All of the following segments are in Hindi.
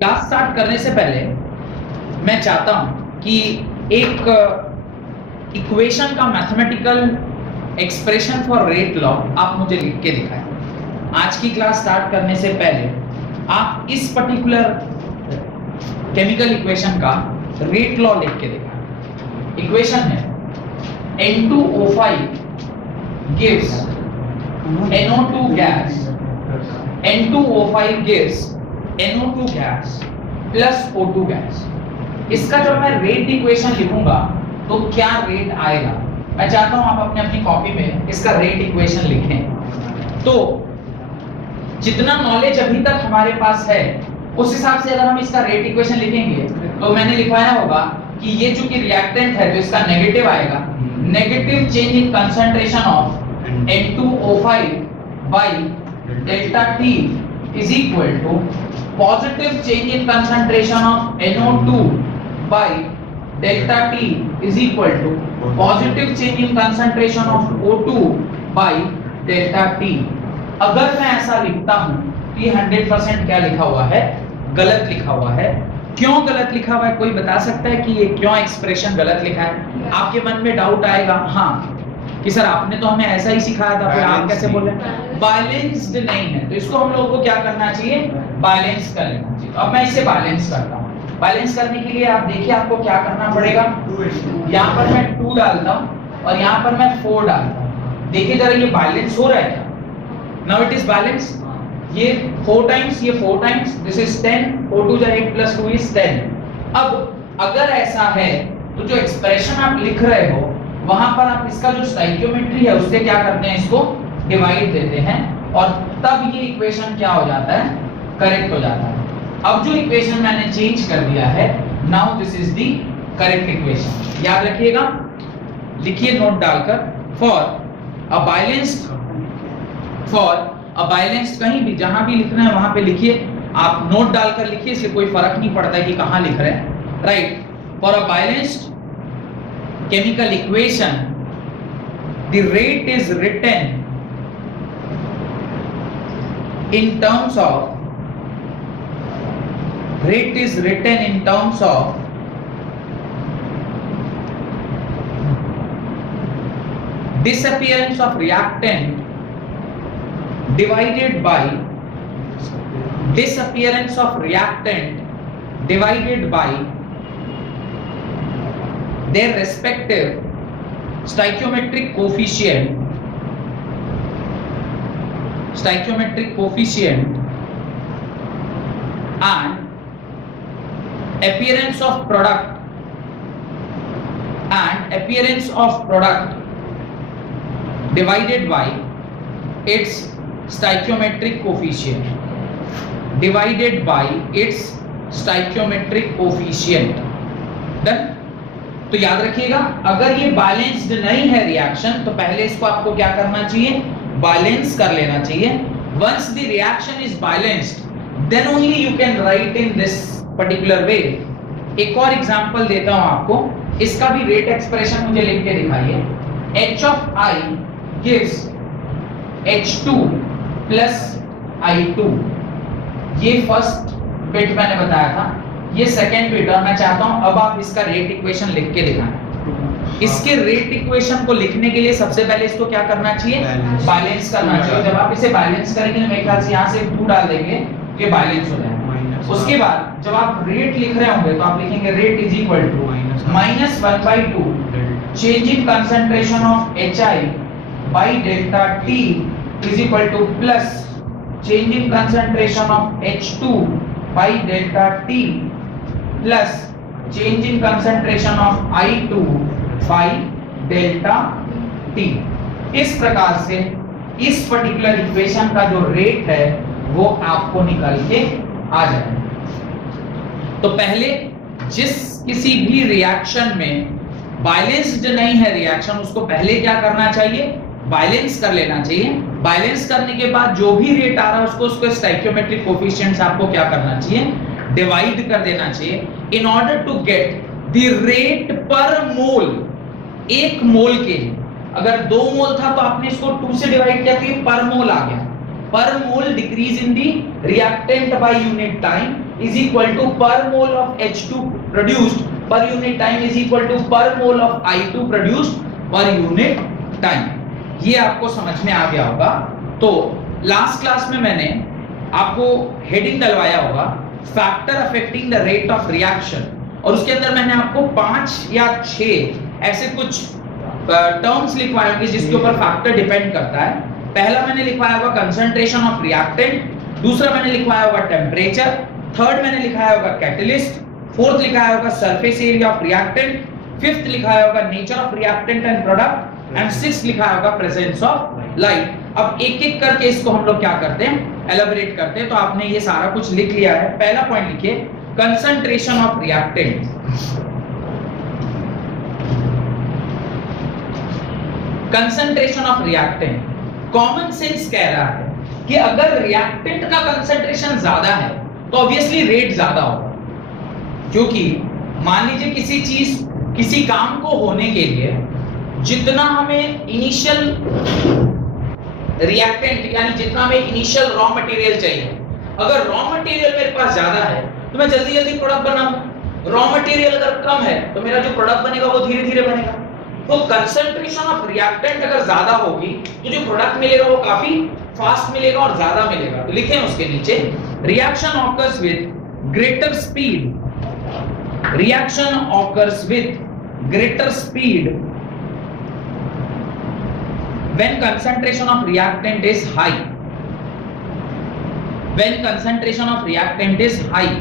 क्लास स्टार्ट करने से पहले मैं चाहता हूं कि एक इक्वेशन का mathematical expression for rate law आप मुझे लिख के दिखाएं। आज की क्लास स्टार्ट करने से पहले आप इस पर्टिकुलर केमिकल इक्वेशन का रेट लॉ लिख के दिखाएं। इक्वेशन है N2O5 gives NO2 gas, N2O5 gives NO2 gas plus O2 gas। इसका जब मैं रेट इक्वेशन लिखूंगा तो क्या रेट आएगा, मैं चाहता हूं आप अपनी अपनी कॉपी में इसका रेट इक्वेशन लिखें। तो जितना नॉलेज अभी तक हमारे पास है उस हिसाब से अगर हम इसका रेट इक्वेशन लिखेंगे तो मैंने लिखवाया होगा कि ये जो कि रिएक्टेंट है तो इसका नेगेटिव आएगा, negative change in concentration of N2O5 by delta T is equal to positive change in concentration of NO2 by delta T is equal to positive change in concentration of O2 by delta T। अगर मैं ऐसा लिखता हूं कि 100% क्या लिखा हुआ है, गलत लिखा हुआ है। क्यों गलत लिखा हुआ है, कोई बता सकता है कि ये क्यों एक्सप्रेशन गलत लिखा है? आपके मन में डाउट आएगा हाँ कि सर आपने तो हमें ऐसा ही सिखाया था, फिर आप कैसे बोल रहे हैं? बैलेंस्ड नहीं है, तो इसको हम लोगों को क्या करना चाहिए, बैलेंस कर लेना चाहिए। अब मैं इसे बैलेंस करता हूँ। बैलेंस करने के लिए आप देखिए आपको क्या करना पड़ेगा, यहाँ पर मैं 2 डालता हूँ और यहाँ पर मैं 4 डालता हूँ। देखिए जरा ये बैलेंस हो रहा है क्या? Now it is balance. ये 4 टाइम्स, ये 4 times, this is 10, 4 2 8 plus 2 is 10। अब अगर ऐसा है तो जो एक्सप्रेशन आप लिख रहे हो वहां पर आप इसका जो स्टोइकियोमेट्री है उससे क्या करते हैं, इसको डिवाइड देते हैं और तब ये इक्वेशन क्या हो जाता है, करेक्ट हो जाता है। अब जो इक्वेशन मैंने चेंज कर दिया है, now this is the correct equation. याद रखिएगा, लिखिए नोट डालकर, फॉर अ बैलेंस्ड, कहीं भी जहां भी लिखना है वहां पे लिखिए, आप नोट डालकर लिखिए, इससे कोई फर्क नहीं पड़ता है कि कहां लिख रहे हैं, right. For a balanced chemical equation the rate is written in terms of disappearance of reactant divided by their respective stoichiometric coefficient and appearance of product divided by its stoichiometric coefficient done। तो याद रखिएगा, अगर ये बैलेंस्ड नहीं है रिएक्शन तो पहले इसको आपको क्या करना चाहिए, बैलेंस कर लेना चाहिए। Once the reaction is balanced then only you can write in this particular way. एक और एग्जांपल देता हूं आपको, इसका भी रेट एक्सप्रेशन मुझे लिख के दिखाइए। H of I gives H2 plus I2। ये फर्स्ट बिट मैंने बताया था, ये सेकेंड बिट, और मैं चाहता हूं अब आप इसका रेट इक्वेशन लिख के दिखाएं। इसके रेट इक्वेशन को लिखने के लिए सबसे पहले इसको क्या करना चाहिए, बैलेंस करना चाहिए। जब आप इसे बैलेंस करेंगे मेरे ख्याल से यहाँ से 2 डाल देंगे, ये बैलेंस हो जाएगा। उसके बाद जब आप रेट लिख रहे होंगे तो आप लिखेंगे rate is equal to -1/2 change in concentration of HI by delta T is equal to plus change in concentration of H2 by delta T plus change in concentration of I2 by delta T। इस प्रकार से इस पर्टिकुलर इक्वेशन का जो रेट है वो आपको निकल के आ जाएगा। तो पहले जिस किसी भी रिएक्शन में बैलेंस्ड नहीं है रिएक्शन, उसको पहले क्या करना चाहिए, बैलेंस कर लेना चाहिए। बैलेंस करने के बाद जो भी रेट आ रहा है उसको स्टोइकियोमेट्रिक कोएफिशिएंट्स आपको क्या करना चाहिए, डिवाइड कर देना चाहिए in order to get the rate per mole. 1 मोल के लिए अगर 2 मोल था तो आपने इसको 2 से डिवाइड किया तो पर मोल आ गया। पर mole decrease in the reactant by unit time is equal to per mole of H2 produced per unit time is equal to per mole of I2 produced per unit time। ये आपको समझ में आ गया होगा। तो लास्ट क्लास में मैंने आपको हेडिंग डलवाया होगा factor affecting the rate of reaction, और उसके अंदर मैंने आपको 5 या 6 ऐसे कुछ टर्म्स लिखवाए होंगे जिसके ऊपर फैक्टर डिपेंड करता है। पहला मैंने लिखवाया होगा कंसंट्रेशन ऑफ रिएक्टेंट, दूसरा मैंने लिखवाया होगा टेम्परेचर, थर्ड मैंने लिखाया होगा कैटलिस्ट, फोर्थ लिखाया होगा surface area of reactant, fifth लिखाया होगा nature of reactant and product, and sixth लिखाया होगा प्रेजेंस ऑफ लाइट। अब एक एक करके इसको हम लोग क्या करते हैं, एलाबोरेट करते हैं। तो आपने ये सारा कुछ लिख लिया है। पहला पॉइंट लिखिए concentration of reactant. Concentration of reactant, common sense कह रहा है कि अगर रिएक्टेंट का कंसंट्रेशन ज्यादा है तो ऑब्वियसली रेट ज्यादा होगा, क्योंकि मान लीजिए किसी चीज किसी काम को होने के लिए जितना हमें इनिशियल रिएक्टेंट यानी जितना हमें इनिशियल रॉ मटेरियल चाहिए, अगर रॉ मटेरियल मेरे पास ज्यादा है तो मैं जल्दी जल्दी प्रोडक्ट बनाऊंगा। रॉ मटेरियल अगर कम है तो मेरा जो प्रोडक्ट बनेगा वो धीरे धीरे बनेगा। तो कंसंट्रेशन ऑफ रिएक्टेंट अगर ज्यादा होगी तो जो प्रोडक्ट मिलेगा वो काफी फास्ट मिलेगा और ज्यादा मिलेगा। तो लिखें उसके नीचे reaction occurs with greater speed, reaction occurs with greater speed when concentration of reactant is high, when concentration of reactant is high,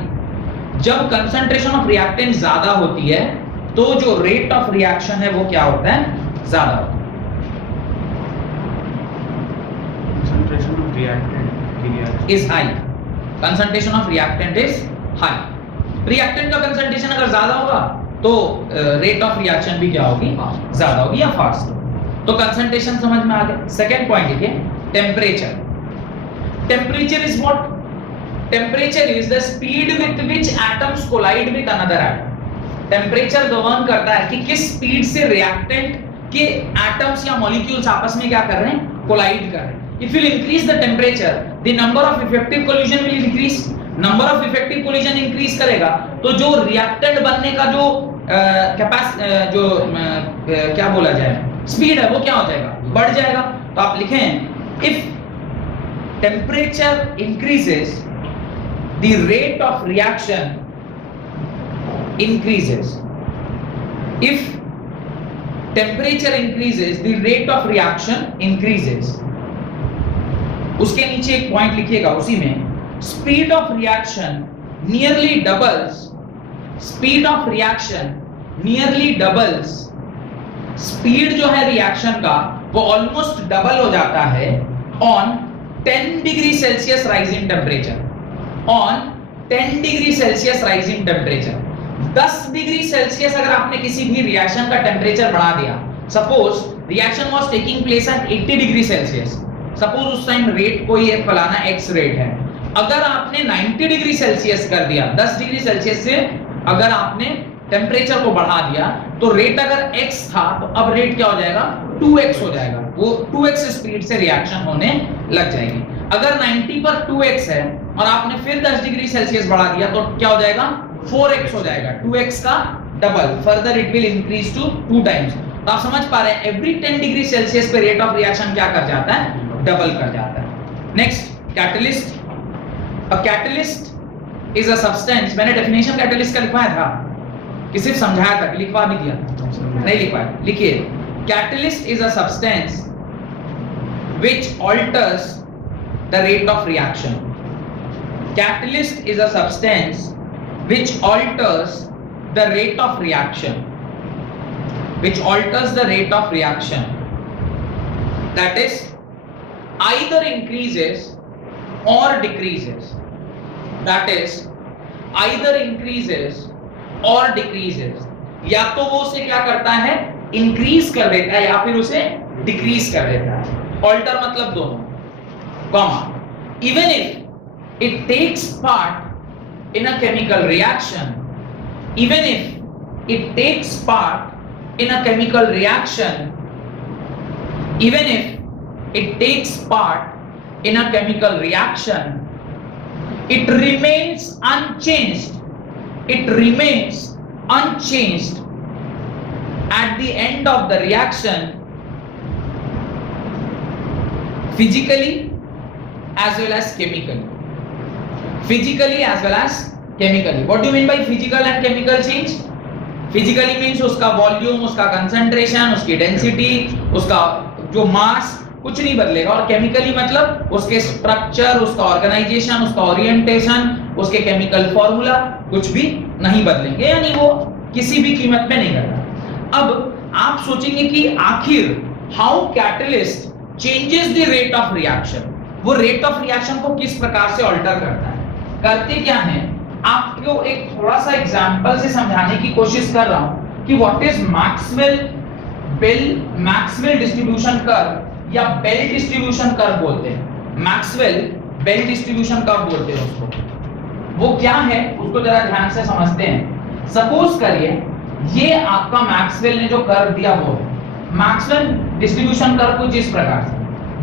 जब concentration of reactant ज्यादा होती है तो जो rate of reaction है वो क्या होता है, ज्यादा होता है। concentration of reactant is high, concentration of reactant is high। reactant का concentration अगर ज्यादा होगा तो rate of reaction भी क्या होगी, ज्यादा होगी या फास्ट। तो कंसंट्रेशन समझ में आ गया। सेकंड पॉइंट लिखिए temperature. Temperature is what? Temperature is the speed with which atoms collide with another atom. Temperature govern करता है कि किस स्पीड से रिएक्टेंट के एटम्स या मॉलिक्यूल्स आपस में क्या कर रहे हैं, कोलाइड कर रहे हैं। If you increase the temperature the number of effective collision will increase. Number of effective collision increase करेगा तो जो रिएक्टेंट बनने का जो क्या बोला जाए स्पीड है वो क्या हो जाएगा, बढ़ जाएगा। तो आप लिखें if temperature increases the rate of reaction increases. If temperature increases the rate of reaction increases. उसके नीचे एक पॉइंट लिखिएगा उसी में, speed of reaction nearly doubles, speed of reaction nearly doubles. Speed जो है रिएक्शन का वो ऑलमोस्ट डबल हो जाता है on 10 degree Celsius rising temperature, on 10 degree Celsius rising temperature. 10 degree Celsius अगर आपने किसी भी रिएक्शन का टेम्परेचर बढ़ा दिया, suppose reaction was taking place at 80 degree Celsius, suppose उस टाइम रेट कोई एक फलाना x रेट है, अगर आपने 90 डिग्री सेल्सियस कर दिया, 10 डिग्री सेल्सियस से अगर आपने टेम्परेचर को बढ़ा दिया तो रेट अगर x था तो अब रेट क्या हो जाएगा, 2x हो जाएगा। वो 2x स्पीड से रिएक्शन होने लग जाएगी। अगर 90 पर 2x है और आपने फिर 10 डिग्री सेल्सियस बढ़ा दिया तो क्या हो जाएगा, 4x हो जाएगा, 2x का double. Further it will increase to 2 times. तो आप समझ पा रहे हैं एवरी 10 डिग्री सेल्सियस पे रेट ऑफ रिएक्शन क्या कर जाता है, डबल कर जाता है। Next catalyst. A catalyst is a substance. मैंने डेफिनेशन कैटलिस्ट का लिखवाया था कि सिर्फ समझाया था, लिखवा भी दिया, नहीं लिखवाया। लिखिए catalyst is a substance which alters the rate of reaction. Catalyst is a substance which alters the rate of reaction, which alters the rate of reaction, that is either increases or decreases, that is either increases or decreases। या तो वो उसे क्या करता है, इंक्रीज कर देता है या फिर उसे डिक्रीज कर देता है। ऑल्टर मतलब दोनों, comma. Even if it takes part in a chemical reaction, even if it takes part in a chemical reaction, even if it takes part in a chemical reaction, it remains unchanged, it remains unchanged at the end of the reaction physically as well as chemically. Physically as well as chemically. What do you mean by physical and chemical change? Physically means उसका वॉल्यूम, उसका कंसंट्रेशन, उसकी डेंसिटी, उसका जो मास कुछ नहीं बदलेगा, और केमिकली मतलब उसके स्ट्रक्चर, उसका ऑर्गेनाइजेशन, उसका ओरिएंटेशन, उसके केमिकल फॉर्मूला कुछ भी नहीं बदलेंगे, यानी वो किसी भी कीमत पे नहीं करता। अब आप सोचेंगे कि आखिर how catalyst changes the rate of reaction, वो रेट ऑफ रिएक्शन को किस प्रकार से अल्टर करता है, करते क्या है। आपको एक थोड़ा सा एग्जांपल से समझाने की कोशिश कर रहा हूं कि what is Maxwell distribution curve या बेल डिस्ट्रीब्यूशन कर्व बोलते हैं। मैक्सवेल बेल डिस्ट्रीब्यूशन कर्व बोलते हैं उसको, वो क्या है उसको जरा ध्यान से समझते हैं। सपोज करिए ये आपका मैक्सवेल ने जो कर्व दिया वो है। मैक्सवेल डिस्ट्रीब्यूशन कर्व को जिस प्रकार से,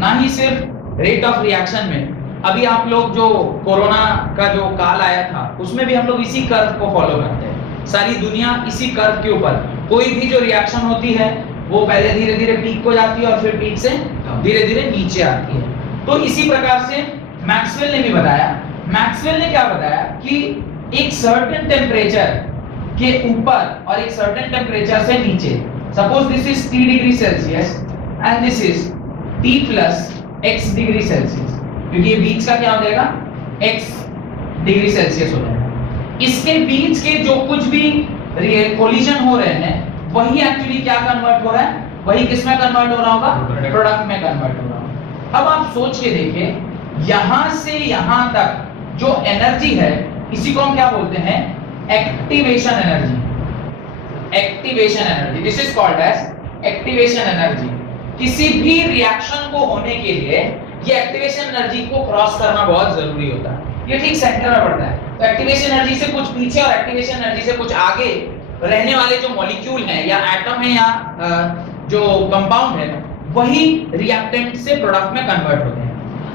ना ही सिर्फ रेट ऑफ रिएक्शन में, अभी आप लोग जो कोरोना का जो काल आया था उसमें भी हम लोग इसी कर्व को फॉलो करते हैं, सारी दुनिया इसी कर्व के ऊपर, कोई भी जो रिएक्शन होती है वो पहले धीरे धीरे पीक को जाती है और फिर पीक से धीरे धीरे नीचे आती है। तो इसी प्रकार से मैक्सवेल ने भी बताया, मैक्सवेल ने क्या बताया कि एक सर्टेन टेम्परेचर के ऊपर और एक सर्टेन टेम्परेचर से नीचे, suppose this is T degree Celsius and this is T plus X degree Celsius, क्योंकि ये बीच का क्या हो जाएगा x डिग्री सेल्सियस हो जाएगा। इसके बीच के जो कुछ भी कोलिजन हो रहे हैं वही एक्चुअली क्या कन्वर्ट हो रहा है, वही किस में कन्वर्ट हो रहा होगा, प्रोडक्ट में कन्वर्ट हो रहा होगा। अब आप सोच के देखिए, यहां से यहां तक जो एनर्जी है इसी को हम क्या बोलते हैं, activation energy. Activation energy, this is called as activation energy. किसी भी रिएक्शन को होने के लिए ये एक्टिवेशन एनर्जी को क्रॉस करना बहुत जरूरी होता है। ये ठीक सेंटर में पड़ता है, तो एक्टिवेशन एनर्जी से कुछ पीछे और एक्टिवेशन एनर्जी से कुछ आगे रहने वाले जो मॉलिक्यूल हैं या एटम है या जो कंपाउंड है वही रिएक्टेंट से प्रोडक्ट में कन्वर्ट होते हैं।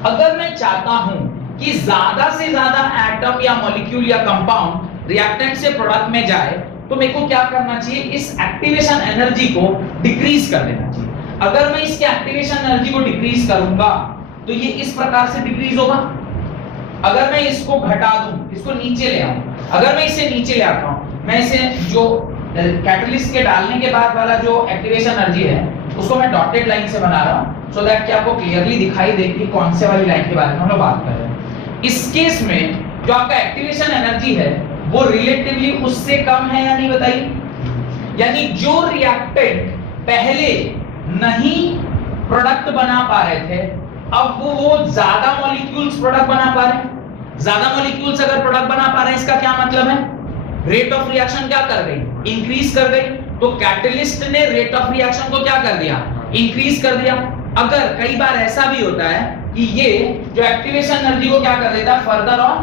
अगर मैं चाहता हूं कि ज्यादा से ज्यादा एटम या मॉलिक्यूल या कंपाउंड रिएक्टेंट से प्रोडक्ट में जाए तो मेरे को क्या करना चाहिए, इस एक्टिवेशन एनर्जी को डिक्रीज कर देना चाहिए। अगर मैं इसके एक्टिवेशन एनर्जी को डिक्रीज करूंगा तो ये इस प्रकार से डिक्रीज होगा। अगर मैं इसको घटा दूं, इसको नीचे ले आऊं, अगर मैं इसे नीचे ले आता हूं, मैं इसे जो कैटलिस्ट के डालने के बाद वाला जो एक्टिवेशन एनर्जी है उसको मैं डॉटेड लाइन से बना रहा हूं सो दैट कि आपको क्लियरली दिखाई दे कि कौन से वाली लाइन के बारे में हम लोग बात कर रहे हैं। इस केस में जो आपका एक्टिवेशन एनर्जी है वो रिलेटिवली उससे कम है या नहीं, बताइए। यानी जो रिएक्टेंट पहले नहीं प्रोडक्ट बना पा रहे थे अब वो ज्यादा मॉलिक्यूल्स प्रोडक्ट बना पा रहे हैं। ज्यादा मॉलिक्यूल्स अगर प्रोडक्ट बना पा रहे हैं इसका क्या मतलब है, रेट ऑफ रिएक्शन क्या कर गई, इंक्रीज कर गई। तो कैटलिस्ट ने रेट ऑफ रिएक्शन को क्या कर दिया, इंक्रीज कर दिया। अगर कई बार ऐसा भी होता है कि ये जो एक्टिवेशन एनर्जी को क्या कर देता है, फर्दर और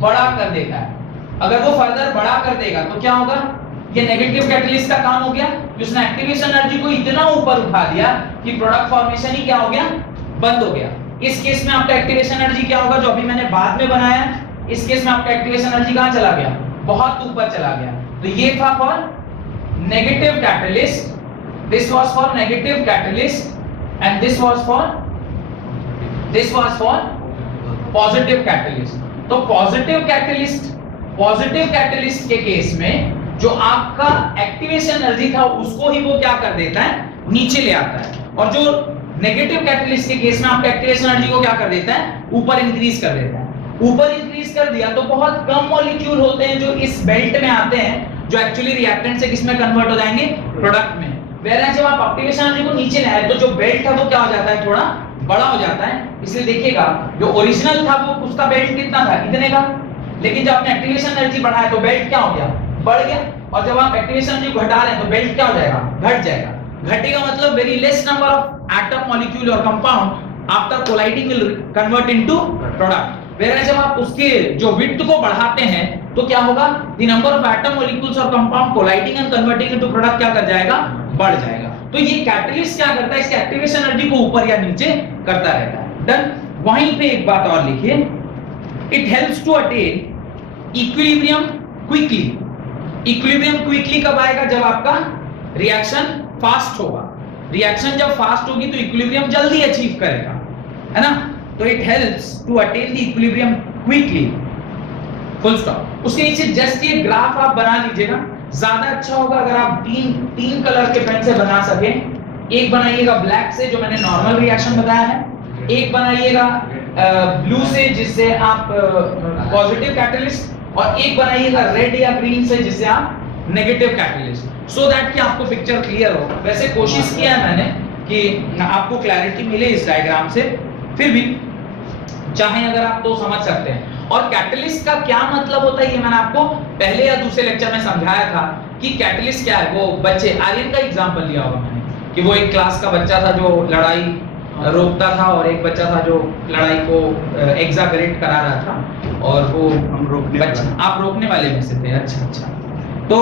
बड़ा कर देता है। अगर वो फर्दर बड़ा कर देगा तो क्या होगा, ये नेगेटिव कैटलिस्ट का काम हो गया, उसने एक्टिवेशन एनर्जी को इतना ऊपर उठा दिया कि प्रोडक्ट फॉर्मेशन ही क्या हो गया, बंद हो गया। इस केस में आपका एक्टिवेशन एनर्जी क्या होगा, जो अभी मैंने बाद में बनाया, इस केस में आपका एक्टिवेशन एनर्जी कहां चला गया, बहुत ऊपर चला गया। तो ये था for negative catalyst, this was for negative catalyst and this was for positive catalyst. तो पॉजिटिव कैटलिस्ट के केस में जो आपका एक्टिवेशन एनर्जी था उसको ही वो क्या कर देता है, नीचे ले आता है, और जो नेगेटिव कैटलिस्ट के केस में आपका एक्टिवेशन एनर्जी को क्या कर देता है, ऊपर इंक्रीज कर देता है। ऊपर इंक्रीज कर दिया तो बहुत कम मॉलिक्यूल होते हैं जो इस बेल्ट में आते हैं, जो एक्चुअली रिएक्टेंट से किसमें कन्वर्ट हो जाएंगे, प्रोडक्ट में। वेयर जब आप एक्टिवेशन एनर्जी को नीचे लाए तो जो बेल्ट है वो क्या हो जाता है, थोड़ा बड़ा हो जाता है। इसलिए देखिएगा जो ओरिजिनल था वो उसका बेल्ट कितना था, इतने का, लेकिन जब आपने एक्टिवेशन एनर्जी बढ़ाया तो बेल्ट क्या हो गया, बढ़ गया। और जब आप एक्टिवेशन एनर्जी घटा रहे हैं तो बेल्ट क्या हो जाएगा, घट जाएगा। घटेगा मतलब very less number of atom molecule और compound after colliding will convert into product. Where जब आप उसके जो विड्थ को बढ़ाते हैं तो क्या होगा, the number of atom molecules और compound colliding and converting into product क्या कर जाएगा, बढ़ जाएगा। तो ये कैटलिस्ट क्या करता है, इसके एक्टिवेशन एनर्जी को ऊपर या नीचे करता रहता है। डन। वहीं पे एक बात और लिखिए, it helps to attain equilibrium quickly. Equilibrium quickly कब आएगा? जब आपका रिएक्शन फास्ट होगा। रिएक्शन जब फास्ट होगी तो इक्विलिब्रियम जल्दी अचीव करेगा, है ना? तो it helps to attain the equilibrium quickly, full stop. उसके नीचे जस्ट ये ग्राफ आप बना लीजिएगा, ज्यादा अच्छा होगा अगर आप तीन कलर के पेन से बना सकें। एक बनाइएगा ब्लैक से जो मैंने नॉर्मल रिएक्शन बताया है, एक बनाइएगा ब्लू से जिससे आप पॉजिटिव कैटलिस्ट, और एक बनाइएगा रेड या ग्रीन से जिससे आप नेगेटिव कैटलिस्ट, सो दैट कि आपको पिक्चर क्लियर हो। वैसे कोशिश किया है मैंने कि आपको क्लैरिटी मिले इस डायग्राम से, फिर भी चाहे अगर आप तो समझ सकते हैं। और कैटलिस्ट का क्या मतलब होता है ये मैंने आपको पहले या दूसरे लेक्चर में समझाया था कि कैटलिस्ट क्या है। वो बच्चे, आर्यन का एग्जांपल लिया होगा मैंने कि वो एक क्लास का बच्चा था जो लड़ाई रोकता था और एक बच्चा था जो लड़ाई को एग्जैगरेट करा रहा था, और वो आप रोकने वाले में से थे। अच्छा, तो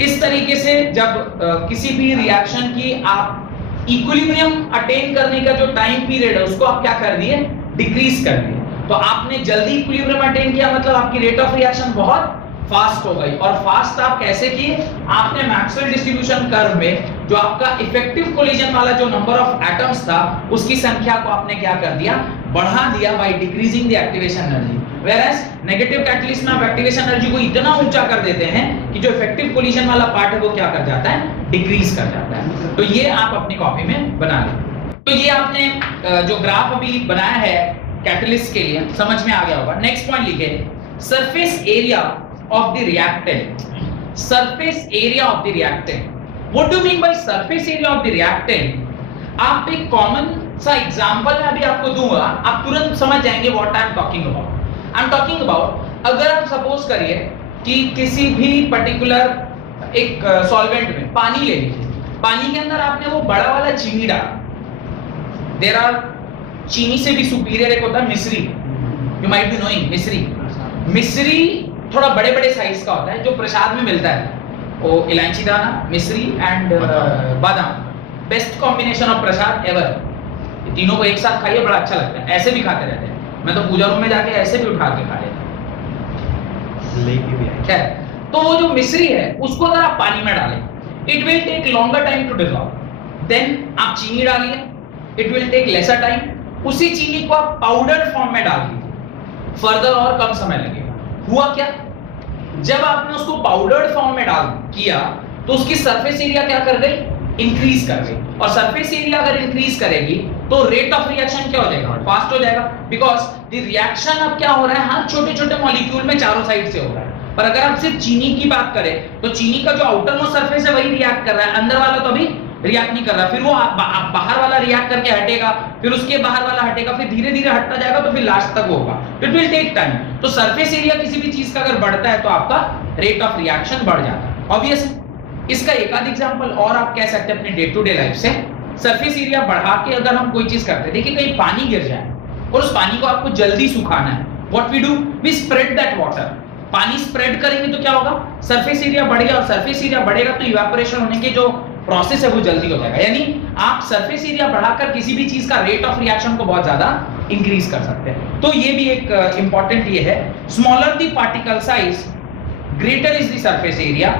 इस तरीके से जब किसी भी रिएक्शन की आप इक्विलिब्रियम अटेन करने का जो टाइम पीरियड है उसको आप क्या कर दिए? डिक्रीज कर दिए। तो आपने जल्दी इक्विलिब्रियम अटेन किया, मतलब आपकी रेट ऑफ रिएक्शन बहुत फास्ट हो गई। और फास्ट आप कैसे किए? आपने मैक्सवेल डिस्ट्रीब्यूशन कर्व में जो आपका इफेक्टिव कोलिजन वाला जो नंबर ऑफ एटम्स था उसकी संख्या को आपने क्या कर दिया? बढ़ा दिया by decreasing the activation energy. Whereas negative catalyst में आप एक्टिवेशन एनर्जी को इतना ऊंचा कर देते हैं कि जो इफेक्टिव कोलिजन वाला पार्ट है वो क्या कर जाता है? डिक्रीज कर जाता है। तो ये आप अपनी कॉपी में बना लें। तो ये आपने जो ग्राफ अभी बनाया है कैटलिस्ट के लिए समझ में आ गया होगा। नेक्स्ट पॉइंट लिखिए, surface area of the reactant. Surface area of the reactant, what do you mean by surface area of the reactant? आप एक कॉमन सा एग्जांपल मैं अभी आपको दूंगा, आप तुरंत समझ जाएंगे what I am talking about. I am talking about, अगर आप सपोज करिए कि किसी भी पर्टिकुलर एक सॉल्वेंट में पानी ले लीजिए, पानी के अंदर आपने वो बड़ा वाला चीनी डाला। देयर आर, चीनी से भी सुपीरियर एक होता है मिश्री, यू माइट बी नोइंग मिश्री। मिश्री थोड़ा बड़े-बड़े साइज का होता है जो प्रसाद में मिलता है, वो इलायची दाना, मिश्री एंड बादाम, best combination of Prasad ever. तीनों को एक साथ खाइए, बड़ा अच्छा लगता है। ऐसे भी खाते रहते हैं, मैं तो पूजा रूम में जाके ऐसे भी उठा के खा लेता हूं, लेके भी है। तो वो जो मिश्री है उसको अगर आप पानी में डालें, it will take longer time to dissolve. Then आप चीनी डालिए, it will take lesser time. उसी चीनी को आप पाउडर फॉर्म में डाल दीजिए, फर्दर और कम समय लगेगा। हुआ क्या? जब आपने उसको पाउडर्ड फॉर्म में डाल किया तो उसकी सरफेस एरिया क्या कर गई? इंक्रीज कर गई। और सरफेस एरिया अगर इंक्रीज करेगी तो रेट ऑफ रिएक्शन क्या हो जाएगा? फास्ट हो जाएगा। बिकॉज द रिएक्शन अब क्या हो रहा है? हाँ, छोटे-छोटे मॉलिक्यूल में चारों साइड से हो रहा है, पर अगर आप सिर्फ चीनी की बात करें तो चीनी का जो आउटर मोस्ट सरफेस है वही रिएक्ट कर रहा है, अंदर वाला तो अभी रिएक्ट नहीं कर रहा। फिर वो बाहर वाला रिएक्ट करके हटेगा, फिर उसके बाहर वाला हटेगा, फिर धीरे-धीरे हटता जाएगा, तो फिर लास्ट तक होगा। It will take time. तो सरफेस एरिया किसी भी चीज का अगर बढ़ता है तो आपका रेट ऑफ रिएक्शन बढ़ जाता है, ऑब्वियस। इसका एक आध एग्जांपल और आप कह सकते हैं अपने डे टू डे लाइफ से। सरफेस एरिया बढ़ा के अगर हम कोई चीज करते हैं, देखिए कहीं पानी गिर जाए और उस पानी को आपको जल्दी सुखाना है, what we do? We spread that water. पानी स्प्रेड करेंगे तो क्या होगा? सरफेस एरिया बढ़ेगा, और सरफेस एरिया बढ़ेगा तो इवेपोरेशन होने के जो प्रोसेस है वो जल्दी हो जाएगा। यानी आप सरफेस एरिया बढ़ाकर किसी भी चीज का रेट ऑफ रिएक्शन को बहुत ज्यादा इंक्रीज कर सकते हैं। तो ये भी एक इंपॉर्टेंट ये है, smaller the particle size greater is the surface area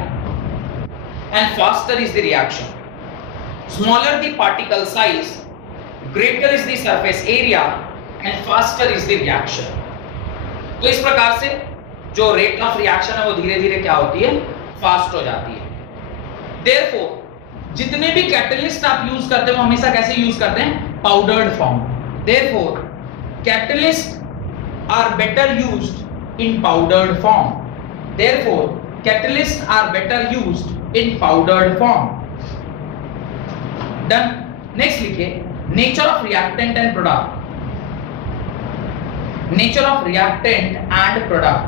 and faster is the reaction. Smaller the particle size, greater is the surface area and faster is the reaction. तो इस प्रकार से जो रेट ऑफ रिएक्शन है वो धीरे-धीरे क्या होती है? फास्ट हो जाती है। Therefore, जितने भी कैटलिस्ट आप यूज करते हैं वो हमेशा कैसे यूज करते हैं? Powdered form. Therefore, catalysts are better used in powdered form. Therefore, catalysts are better used in powdered form. Done. Next लिखिए, nature of reactant and product. Nature of reactant and product.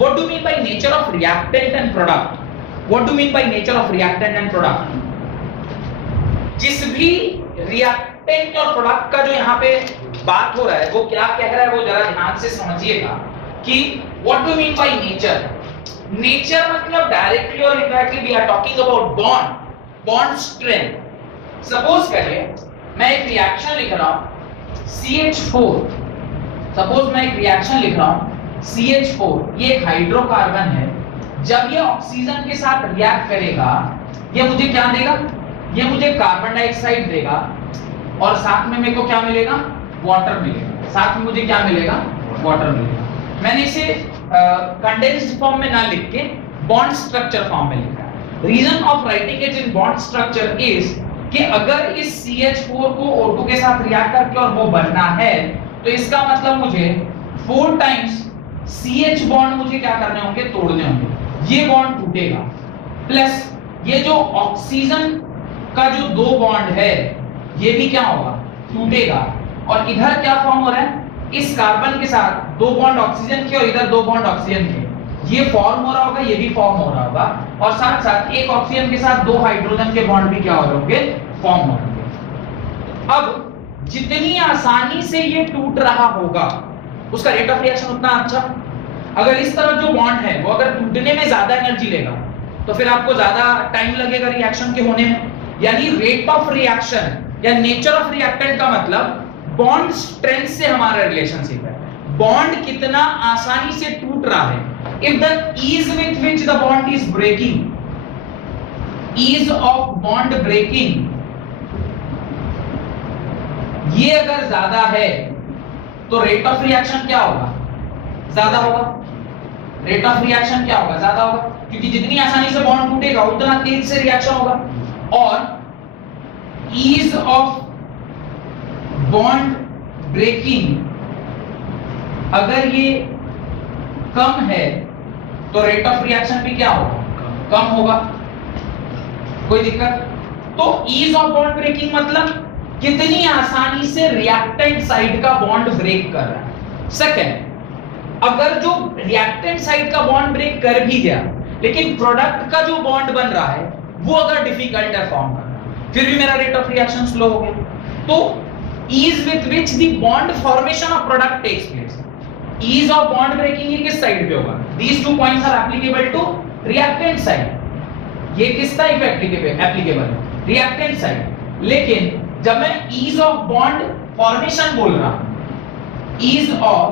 What do you mean by nature of reactant and product? What do you mean by nature of reactant and product? जिस भी reactant और product का जो यहाँ पे बात हो रहा है वो क्या कह रहा है वो जरा ध्यान से समझिएगा कि what do you mean by nature? Nature मतलब डायरेक्टली और indirectly we are talking about bond strength. Suppose करिए मैं एक रिएक्शन लिख रहा हूं CH4 सपोज मैं एक रिएक्शन लिख रहा हूं CH4, ये एक हाइड्रोकार्बन है, जब ये ऑक्सीजन के साथ रिएक्ट करेगा ये मुझे क्या देगा, ये मुझे कार्बन डाइऑक्साइड देगा और साथ में मेरे को क्या मिलेगा, वाटर मिलेगा, साथ में मुझे क्या मिलेगा, वाटर मिलेगा। मैंने इसे कंडेंस्ड फॉर्म में ना लिख के बॉन्ड स्ट्रक्चर फॉर्म में लिखा है। Reason of writing it in bond structure is कि अगर इस CH4 को O2 के साथ रिएक्ट करके और वो बनना है तो इसका मतलब मुझे 4 टाइम्स CH बॉन्ड मुझे क्या करने होंगे, तोड़ने होंगे, ये बॉन्ड टूटेगा, प्लस ये जो ऑक्सीजन का जो 2 बॉन्ड है ये भी क्या होगा, टूटेगा, और इधर क्या फॉर्म हो रहा है, इस कार्बन के साथ 2 बॉन्ड ऑक्सीजन के और इधर 2 बॉन्ड ऑक्सीजन के, ये फॉर्म हो रहा होगा, ये भी फॉर्म हो रहा होगा, और साथ साथ एक ऑक्सीजन के साथ 2 हाइड्रोजन के बॉन्ड भी क्या हो रहे होंगे, फॉर्म हो रहे होंगे। अब जितनी आसानी से ये टूट रहा होगा उसका रेट ऑफ रिएक्शन उतना अच्छा। अगर इस तरफ जो बॉन्ड है वो अगर टूटने में ज्यादा एनर्जी लेगा तो फिर आपको ज्यादा टाइम लगेगा रिएक्शन के होने में, यानी रेट ऑफ रिएक्शन या नेचर ऑफ रिएक्टेंट का मतलब बॉन्ड स्ट्रेंथ से हमारा रिलेशनशिप है, बॉन्ड कितना आसानी से टूट रहा है। If the ease with which the bond is breaking, ease of bond breaking, ये अगर ज्यादा है तो रेट ऑफ रिएक्शन क्या होगा, ज्यादा होगा। रेट ऑफ रिएक्शन क्या होगा, ज्यादा होगा, क्योंकि जितनी आसानी से बॉन्ड टूटेगा उतना तेज से रिएक्शन होगा। और ईज ऑफ बॉन्ड ब्रेकिंग अगर ये कम है तो रेट ऑफ रिएक्शन भी क्या होगा, कम होगा। कोई दिक्कत? तो ईज ऑफ बॉन्ड ब्रेकिंग मतलब कितनी आसानी से रिएक्टेंट साइड का बॉन्ड ब्रेक कर रहा है। सेकंड, अगर जो रिएक्टेंट साइड का बॉन्ड ब्रेक कर भी गया लेकिन प्रोडक्ट का जो बॉन्ड बन रहा है वो अगर डिफिकल्ट है फॉर्म करना, फिर भी मेरा रेट ऑफ रिएक्शन स्लो हो गया। तो ease with which the bond formation of product takes place, ease of bond breaking ये किस साइड पे होगा, these 2 points are applicable to reactant side, ये किस टाइप पे एप्लीकेबल है, रिएक्टेंट साइड। लेकिन जब मैं ease of bond formation बोल रहा हूं, ease of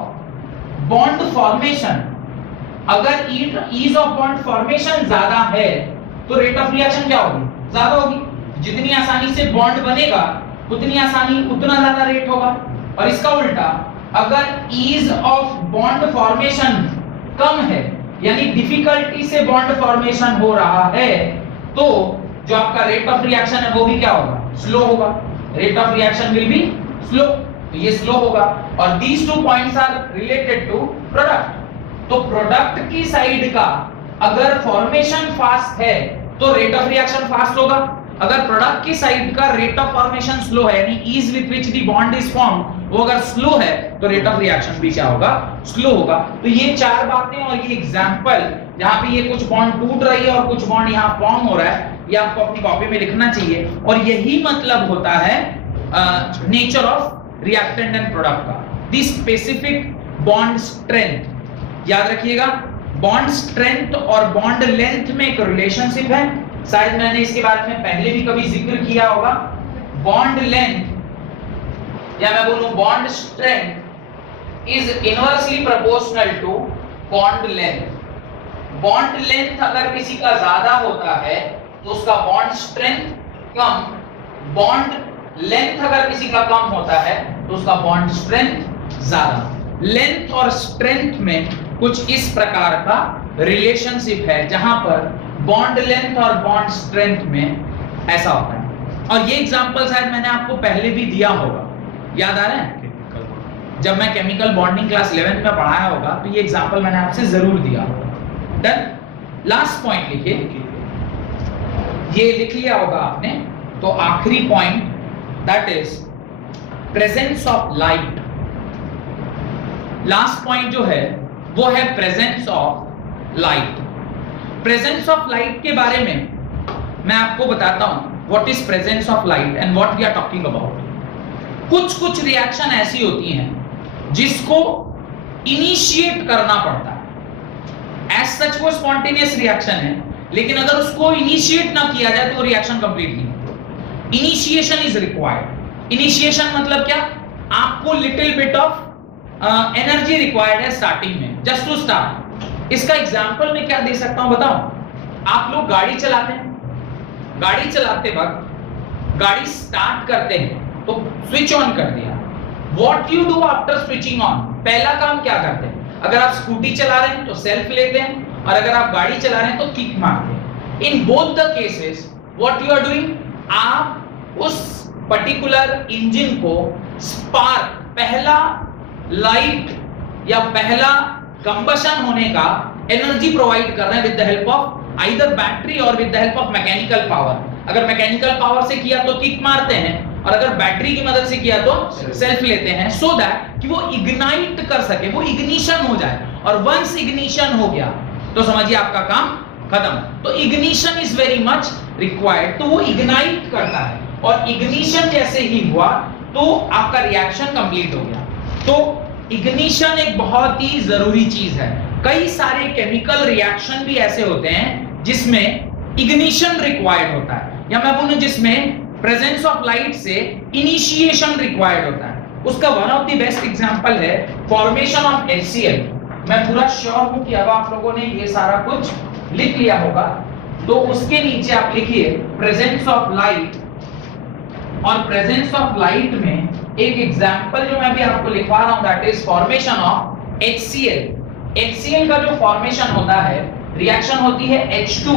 bond formation, अगर ease of bond formation ज्यादा है तो रेट ऑफ रिएक्शन क्या होगी, ज्यादा होगी। जितनी आसानी से बॉन्ड बनेगा उतना ज्यादा रेट होगा। और इसका उल्टा, अगर ease of bond formation कम है यानी डिफिकल्टी से बॉन्ड फॉर्मेशन हो रहा है तो जो आपका रेट ऑफ रिएक्शन है वो भी क्या होगा, स्लो होगा। Rate of reaction will be slow, तो ये स्लो होगा। और these 2 points are related to product, तो प्रोडक्ट की साइड का अगर फॉर्मेशन फास्ट है तो रेट ऑफ रिएक्शन फास्ट होगा। अगर प्रोडक्ट की साइड का रेट ऑफ फॉर्मेशन स्लो है यानी ease with which the bond is form वो अगर स्लो है तो रेट ऑफ रिएक्शन भी क्या होगा, स्लो होगा। तो ये 4 बातें और ये एग्जांपल जहां पे ये कुछ बॉन्ड टूट रही है और कुछ बॉन्ड यहां फॉर्म हो रहा है, ये आपको अपनी कॉपी में लिखना चाहिए। और यही मतलब होता है nature of reactant and product का, द स्पेसिफिक बॉन्ड स्ट्रेंथ। याद रखिएगा, बॉन्ड स्ट्रेंथ और बॉन्ड लेंथ में एक रिलेशनशिप है, शायद मैंने इसके बारे में पहले भी कभी जिक्र किया होगा। बॉन्ड लेंथ या मैं बोलूं bond strength is inversely proportional to bond length. Bond length अगर किसी का ज्यादा होता है तो उसका बॉन्ड स्ट्रेंथ कम, बॉन्ड लेंथ अगर किसी का कम होता है तो उसका बॉन्ड स्ट्रेंथ ज्यादा। लेंथ और स्ट्रेंथ में कुछ इस प्रकार का रिलेशनशिप है जहां पर बॉन्ड लेंथ और बॉन्ड स्ट्रेंथ में ऐसा होता है। और ये एग्जांपल शायद मैंने आपको पहले भी दिया होगा, याद आ रहा है? जब मैं केमिकल बॉन्डिंग क्लास 11 में पढ़ाया होगा तो ये एग्जांपल मैंने आपसे जरूर दिया होगा। डन। लास्ट पॉइंट लिखिए, ये लिख लिया होगा आपने, तो आखिरी point that is presence of light. Last point जो है वो है presence of light. Presence of light के बारे में मैं आपको बताता हूं what is presence of light and what we are talking about. कुछ रिएक्शन ऐसी होती हैं जिसको इनिशिएट करना पड़ता है। एज सच वो स्पॉन्टेनियस रिएक्शन है, लेकिन अगर उसको इनिशिएट ना किया जाए तो रिएक्शन कंप्लीट नहीं। Initiation is required. इनिशिएशन मतलब क्या, आपको little bit of energy required है स्टार्टिंग में, जस्ट टू स्टार्ट। इसका एग्जांपल मैं क्या दे सकता हूं बताओ। आप लोग गाड़ी चलाते हैं, गाड़ी चलाते वक्त गाड़ी स्टार्ट करते हैं तो स्विच ऑन कर दिया। What you do after switching on, पहला काम क्या करते हैं? अगर आप स्कूटी चला रहे हैं तो सेल्फ लेते हैं, और अगर आप गाड़ी चला रहे हैं तो किक मारते हैं। In both the cases what you are doing, आप उस पर्टिकुलर इंजन को स्पार्क, पहला लाइट या पहला कंबशन होने का एनर्जी प्रोवाइड कर रहे हैं with the help of either battery और with the help of mechanical power. अगर मैकेनिकल पावर से किया तो किक मारते हैं, और अगर बैटरी की मदद से किया तो सेल्फ लेते हैं, सो दैट कि वो इग्नाइट कर सके, वो इग्निशन हो जाए। और वंस इग्निशन हो गया तो समझिए आपका काम खत्म। तो ignition is very much required, तो वो इग्नाइट करता है, और इग्निशन जैसे ही हुआ तो आपका रिएक्शन कंप्लीट हो गया। तो इग्निशन एक बहुत ही जरूरी चीज है। कई सारे केमिकल रिएक्शन भी ऐसे होते हैं जिसमें इग्निशन रिक्वायर्ड होता है, या मैं बोलूं जिसमें प्रेजेंस ऑफ लाइट से इनिशिएशन रिक्वायर्ड होता है। उसका one of the best example है फॉर्मेशन ऑफ HCl। मैं पूरा श्योर हूं कि अब आप लोगों ने ये सारा कुछ लिख लिया होगा, तो उसके नीचे आप लिखिए प्रेजेंस ऑफ लाइट, और प्रेजेंस ऑफ लाइट में एक एग्जांपल जो मैं भी आपको लिखवा रहा हूं, that is formation of HCl। HCl का जो फॉर्मेशन होता है, रिएक्शन होती है H2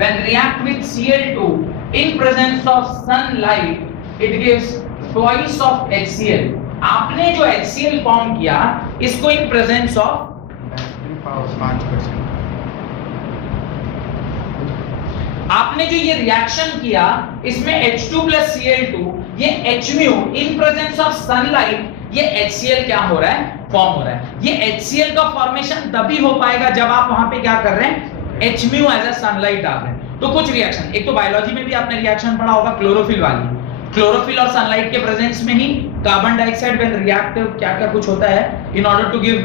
when react with Cl2 in presence of sunlight, it gives twice of HCl। आपने जो HCl फॉर्म किया इसको in presence of battery power 5%, आपने जो ये रिएक्शन किया इसमें H2 plus Cl2, ये Hmu in presence of sunlight, ये HCl क्या हो रहा है, फॉर्म हो रहा है। ये HCl का फॉर्मेशन तभी हो पाएगा जब आप वहां पे क्या कर रहे हैं, Hmu एज अ सनलाइट डाल रहे हैं। तो कुछ रिएक्शन, एक तो बायोलॉजी में भी आपने रिएक्शन पढ़ा होगा क्लोरोफिल वाली, क्लोरोफिल और सनलाइट के प्रेजेंस में ही कार्बन डाइऑक्साइड व्हेन रिएक्ट क्या क्या कुछ होता है, in order to give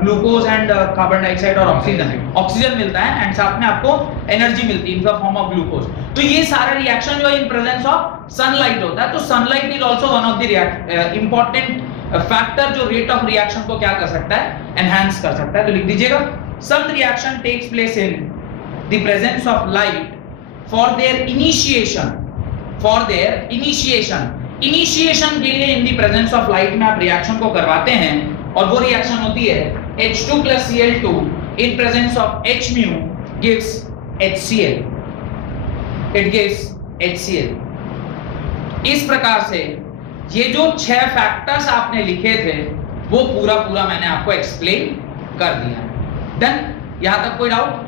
glucose and carbon dioxide और ऑक्सीजन मिलता है, एंड साथ में आपको एनर्जी मिलती है in the form of glucose. तो ये सारा रिएक्शन जो है इन प्रेजेंस ऑफ सनलाइट होता है। तो sunlight is also one of the important factor जो रेट ऑफ रिएक्शन को क्या कर सकता है, एनहांस कर सकता है। तो लिख दीजिएगा, some reaction takes place in the presence of light for their initiation, for their initiation, initiation के लिए in the presence of light में आप रिएक्शन को करवाते हैं, और वो रिएक्शन होती है H2 plus Cl2 in presence of Hmu gives HCl, it gives HCl। इस प्रकार से ये जो 6 फैक्टर्स आपने लिखे थे वो पूरा मैंने आपको एक्सप्लेन कर दिया। डन, यहां तक कोई डाउट?